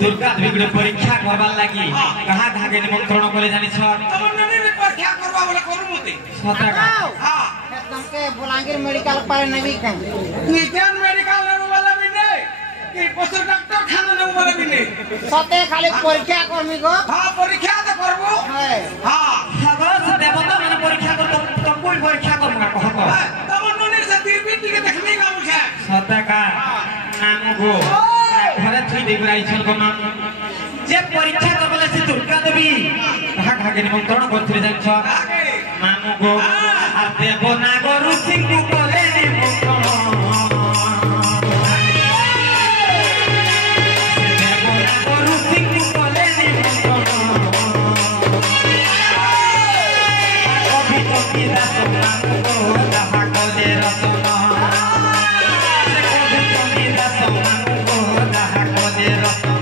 दुर्गा देवी परीक्षा करबार लागि कहा धागे निमंत्रण करे जानि छ परीक्षा करबा बोले करू मते सतका हां एकदम के बोलांगीर मेडिकल पर नबी का नित्यान मेडिकल ने वाला भी नहीं कि पशु डॉक्टर खाना ने वाला भी नहीं सते खाली परीक्षा करमी गो हां परीक्षा तो करबो हां सगस देवता माने परीक्षा कर तो कोई परीक्षा करबा कहब तब नने से तीर के देखने का मुझे सतका नाम गो घरे थई देबराई छल को नाम जे परीक्षा करबले से दुर्गा देवी कहा कहा के निमंत्रण करथि जानि छ नाम गो आ देव नागर सिंह को कोले निमंत्रण देव नागर सिंह को कोले निमंत्रण कभी तो किदा तो नाम गो कहा कोले रतन कभी तो किदा तो नाम गो कहा कोले रतन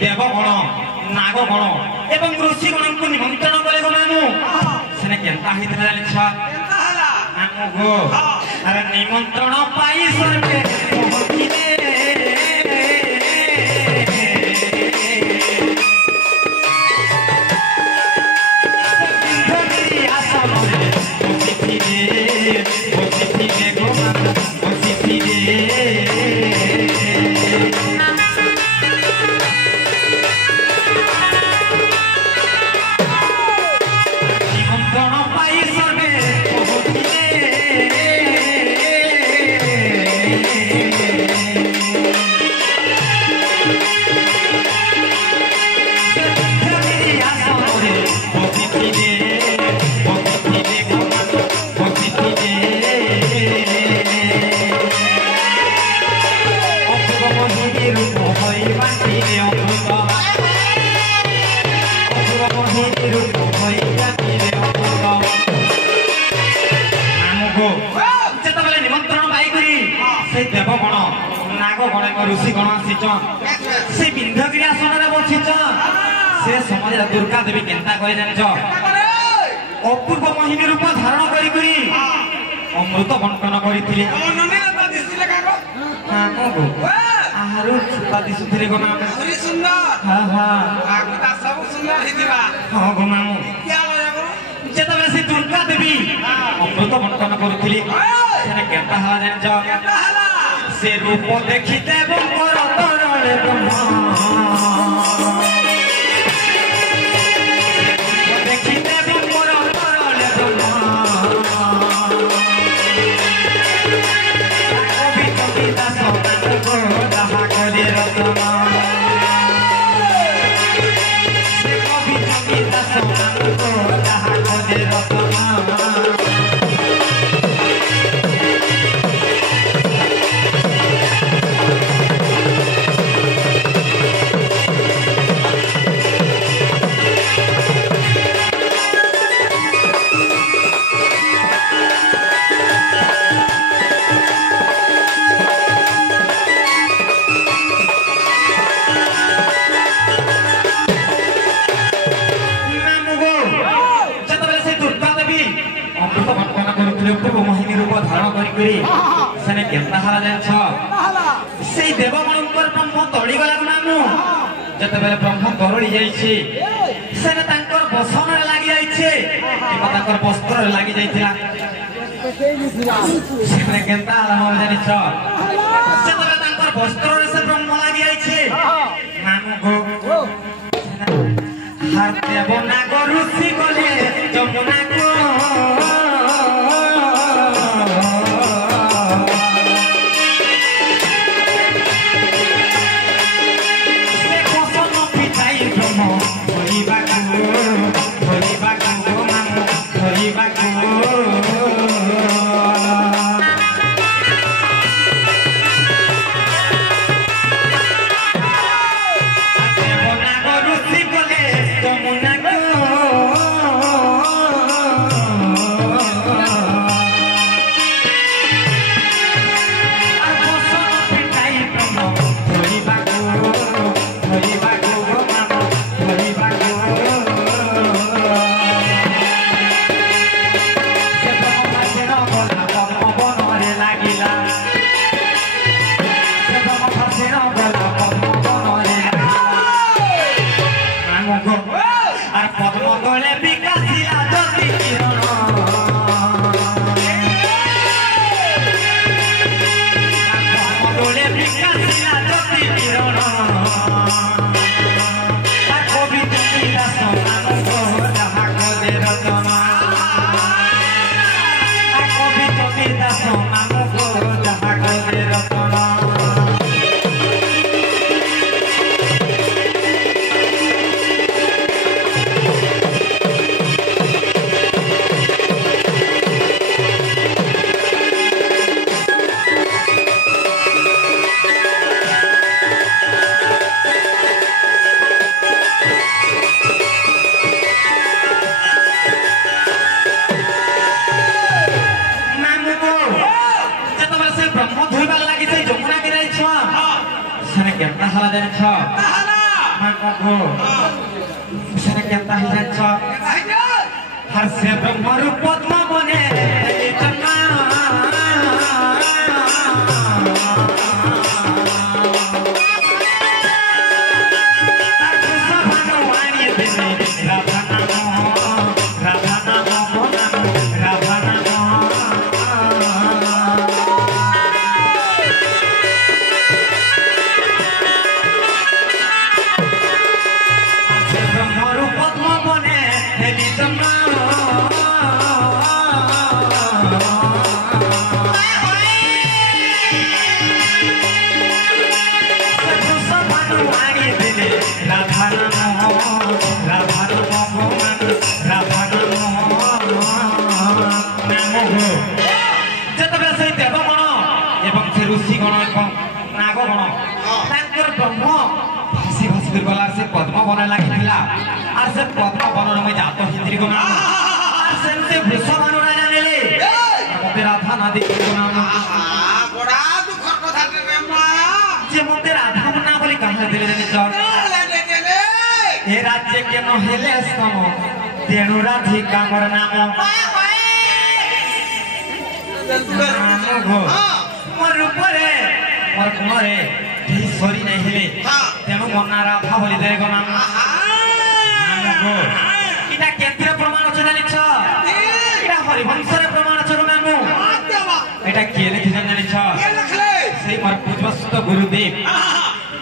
देवगण नागगण एवं ऋषिगण को निमंत्रण करे गो मामू सेने केनता हितला जानिछ केनता हला मामू गो अरे निमंत्रण पाई सर्वे पहुँचिले ऋषिगण आसीचन से बिंधगिरी आसन रे बसिचन से समय दुर्गा देवी केनता कहे जानिछ अपूर्व मोहिनी रूप धारण करी करी अमृत बंटन करिथिले ननेला दिसिले काको हां गो आहारु छुपा दिसुथिले गो नाम अरे सुंदर हां हां आगुता सब सुंदर हिदिबा हां गो मामू क्या लया गो जेतबे से दुर्गा देवी अमृत बंटन करिथिले सेने केनता हला जानिछ केनता हला से रूप देखिते बंकर तरले ब्रह्मा देखिते बंकर तरले ब्रह्मा कवि कविता सब को दहा करे रत्ना से कवि कविता सब को दहा करे रत्ना मोहिनी रूप धारण करी सेने केनता हला जानिछ से देवगण पर ब्रह्म तळी गला नामू जतबेले ब्रह्म तळी जाईछि सेने तांकर बसन रे लागि जाईछि कि तांकर वस्त्र रे लागि जाईथिला सेने केनता हला हो जानिछ जतबेले तांकर वस्त्र रे से ब्रह्म लागि जाईछि नामू गो हाथ देव नाग ऋषि गले जमुना को সেটা কেমতা হয়ে যাচ্ছ हर से ब्रह्म रूप पद्म बने पद्म बना लगी और से पद्म बनन में जातो हिंदी को नाम और से वृष बनन जाने ले मते राधा नदी को नाम बड़ा दुख कथा रे मा जे मते राधा ना बोली कहां दिले जाने चल ए राज्य के न हेले सम तेनु राधिका मोर नाम मोर ऊपरे मोर कुमारे ईश्वरी नहीं हेले तेनु मना राधा बोली दे को नाम नामको इटा केत्र प्रमाण छ जानिछ इटा हरिवंश रे प्रमाण छ नामु इटा के लिखि जानिछ के लिखले सेई मोर पूर्वस्त गुरुदेव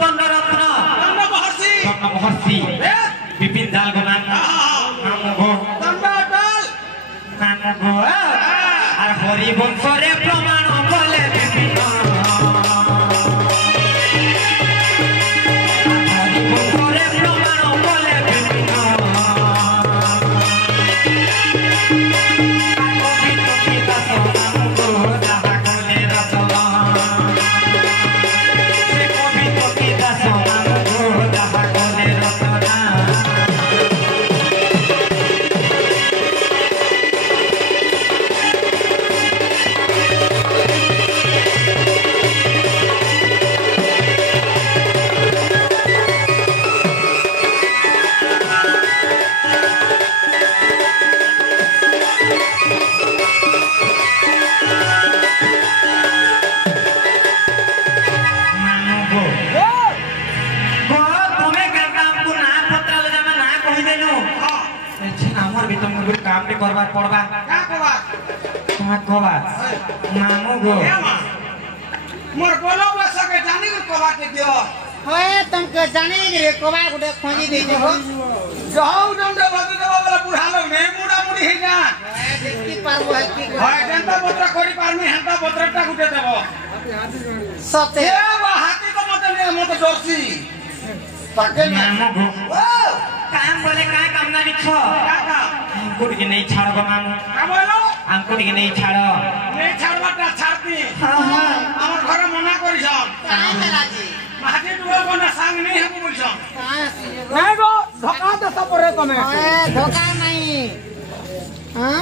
दंडरत्न दंड महर्षि विपिन दाल को नाम नामको दंडदाल नामको और हरिवंश रे प्रमाण बोले विपिन करबा पड़बा का कबा तुम्हां कबा मामू गो मोर बोलो बस के जानी के कबा के दियो होए तुमके जाने रे कोबा गुडे खोजी दे हो जाऊ दंड बद देबा वाला बुढ़ा लोग ने मुड़ा मुड़ी हे जा देखी पारबो है की हाय जनता पत्र करी पारमी हंता पत्रटा गुटे देबो सते ए वा हाथी को मत ने मत जोरसी ताके मामू गो ओ काम बोले काय काम ना लिखो का का अंकुट के नहीं छाड़ गो मामू का बोलो अंकुट के नहीं छाड़ो नहीं छाड़बाटा छाड़ती हां हां हमर घर मना करिसन काहे मेलाजी माटी डुबो कोना संग नहीं हम बोलसन काहे नहीं गो धोखा दे सब रे तमे होए धोखा नहीं हां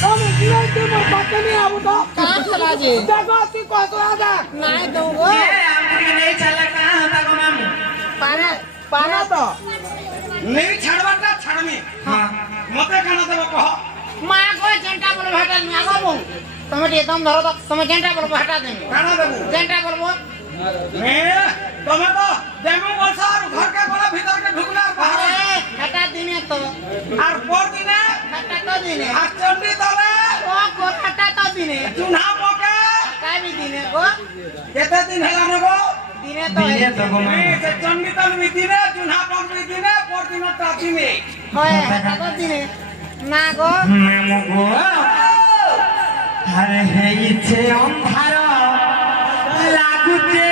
तुम जीवन के मोर बाटे नहीं आबू तो काहे मेलाजी देखो ती को तो आजा नहीं दूंगो ए अंकुट के नहीं छाड़ा कहां होता गो मामू पारे पाना तो नहीं छाड़बाटा छाड़मी हां मते खाना देबो कह मां को घंटा बोल हटा नहीं आगो मु तुम एकदम धरो तो तुम घंटा बोल हटा दे खाना देबो घंटा बोल ए तमे तो देमु बलसार घर के गोला भीतर के ढुकला बाहर हटा दिने तो और पर दिने हटा तो दिने आ चंडी तले ओ को हटा तो दिने चुना पके का भी दिने को केते दिन हेला ने गो दिने तो दिने तो गो नहीं से चंडी तल भी दिने चुना पक भी दिने पर दिन टाटी में होए हटा तो दिने ना गो मामू गो अरे हे इच्छे अंधार लागुते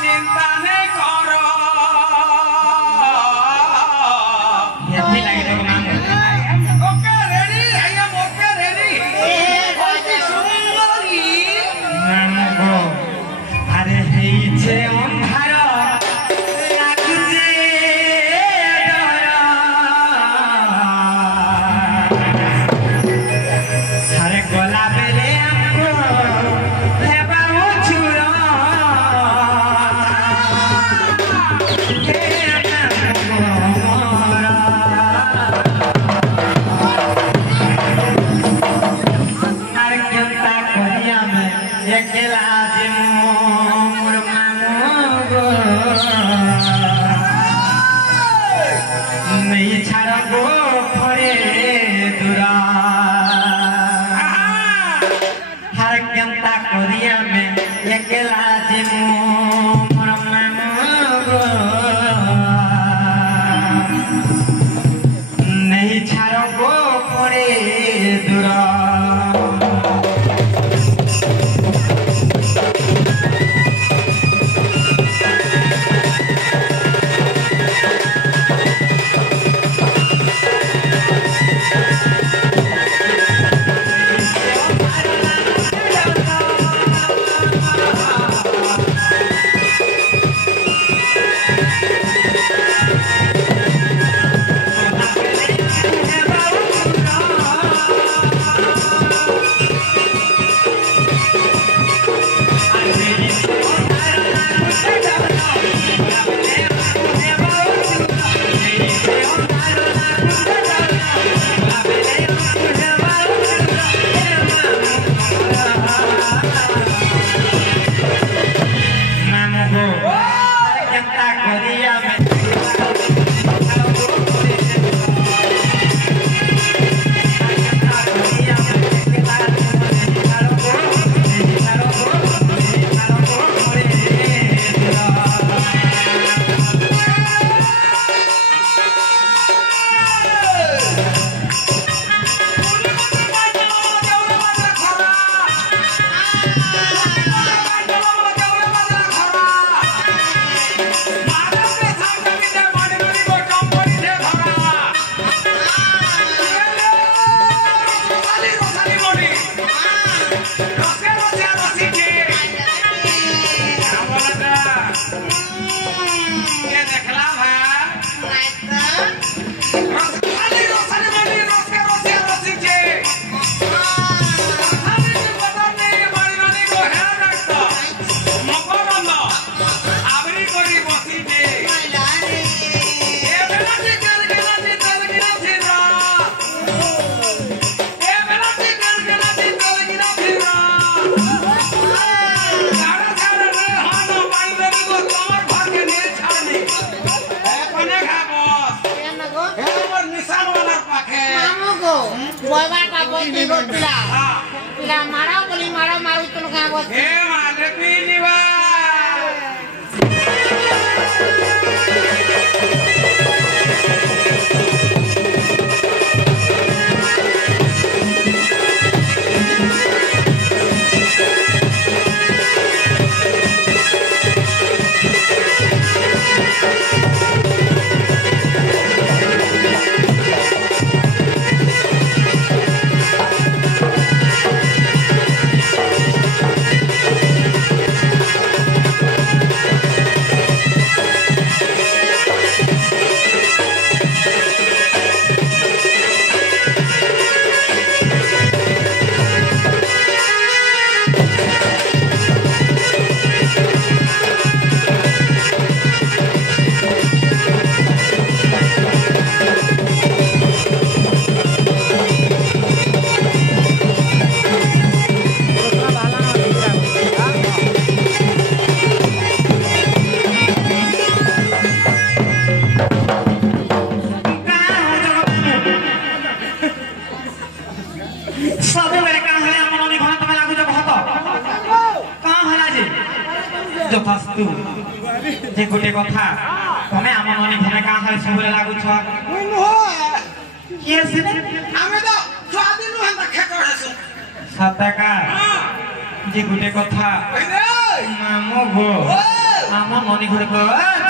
चिंता नहीं करो okay ready I am okay ready अरे हे इच्छे अंधार लागुते একলা যে মোর মামু নেই ছাড়া গো ফরে দূরা হার কেমতা করিয়া মে একলা যে মোর মামু নেই ছাড়া গো ফরে দূরা যে গোটে কথা তুমি আমার মনে ঘরে কাঁ হয় সবরে লাগুছ কি আছে আমি তো স্বাধীন হন্তা খেতে আছো সতকা যে গোটে কথা মামু গো আমার মনে ঘরে কো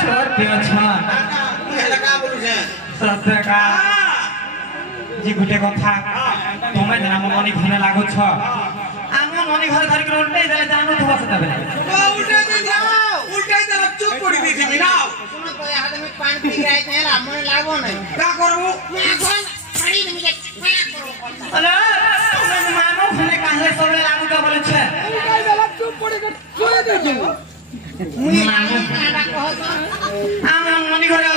ছোট পেছ এটা কা বলুছে সতকা যে গোটে কথা তুমি যেন আমার মনে ঘরে লাগুছ আমার মনে ঘরে ধরি করে উল্টাই দেলে জানো তো বসে যাবে উল্টাই দাও উল্টাই দাও চুপ করে দিবি না শুনো তো হাতে আমি পানি পি গাই তাহলে মনে লাগবো না কা করব এখন পানি তুমি কে করব আরে তুমি মামু ঘরে কাহে সবরে লাগুছ বলেছে উল্টাই দাও চুপ করে ছুঁয়ে দিবি মুই মামু কাটা কহতো আমার মনে ঘরে